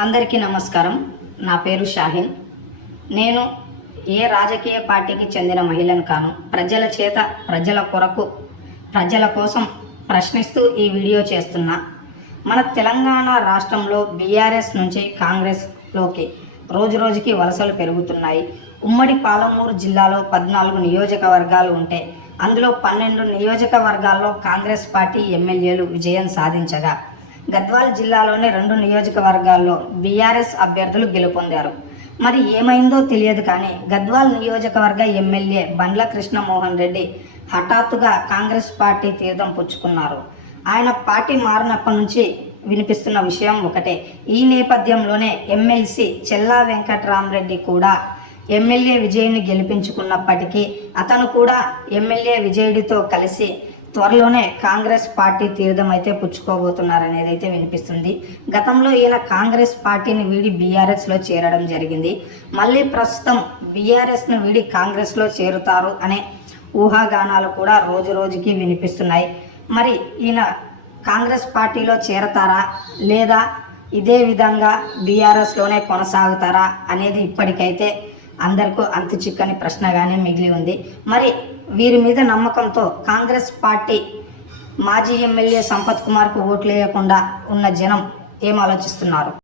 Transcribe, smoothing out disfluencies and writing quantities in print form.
అందరికీ నమస్కారం. నా పేరు షాహిన్. నేను ఏ రాజకీయ పార్టీకి చెందిన మహిళను కాను. ప్రజల చేత, ప్రజల కొరకు, ప్రజల కోసం ప్రశ్నిస్తూ ఈ వీడియో చేస్తున్నా. మన తెలంగాణ రాష్ట్రంలో బీఆర్ఎస్ నుంచి కాంగ్రెస్లోకి రోజురోజుకి వలసలు పెరుగుతున్నాయి. ఉమ్మడి పాలమూరు జిల్లాలో 14 నియోజకవర్గాలు ఉంటే అందులో 12 నియోజకవర్గాల్లో కాంగ్రెస్ పార్టీ ఎమ్మెల్యేలు విజయం సాధించగా, గద్వాల జిల్లాలోని 2 నియోజకవర్గాల్లో బీఆర్ఎస్ అభ్యర్థులు గెలుపొందారు. మరి ఏమైందో తెలియదు కానీ గద్వాల నియోజకవర్గ ఎమ్మెల్యే బండ్ల కృష్ణమోహన్ రెడ్డి హఠాత్తుగా కాంగ్రెస్ పార్టీ తీర్థం పుచ్చుకున్నారు. ఆయన పార్టీ మారినప్పటి నుంచి వినిపిస్తున్న విషయం ఒకటే. ఈ నేపథ్యంలోనే ఎమ్మెల్సీ చెల్లా వెంకట్రామరెడ్డి కూడా ఎమ్మెల్యే విజయ్ని గెలిపించుకున్నప్పటికీ అతను కూడా ఎమ్మెల్యే విజయుడితో కలిసి త్వరలోనే కాంగ్రెస్ పార్టీ తీర్థం అయితే పుచ్చుకోబోతున్నారనేది అయితే వినిపిస్తుంది. గతంలో ఈయన కాంగ్రెస్ పార్టీని వీడి బీఆర్ఎస్లో చేరడం జరిగింది. మళ్ళీ ప్రస్తుతం బీఆర్ఎస్ను వీడి కాంగ్రెస్లో చేరుతారు అనే ఊహాగానాలు కూడా రోజురోజుకి వినిపిస్తున్నాయి. మరి ఈయన కాంగ్రెస్ పార్టీలో చేరతారా లేదా ఇదే విధంగా బీఆర్ఎస్లోనే కొనసాగుతారా అనేది ఇప్పటికైతే అందరికీ అంతు చిక్కని ప్రశ్నగానే మిగిలి ఉంది. మరి వీరి మీద నమ్మకంతో కాంగ్రెస్ పార్టీ మాజీ ఎమ్మెల్యే సంపత్ కుమార్కు ఓట్లు వేయకుండా ఉన్న జనం ఏం ఆలోచిస్తున్నారు?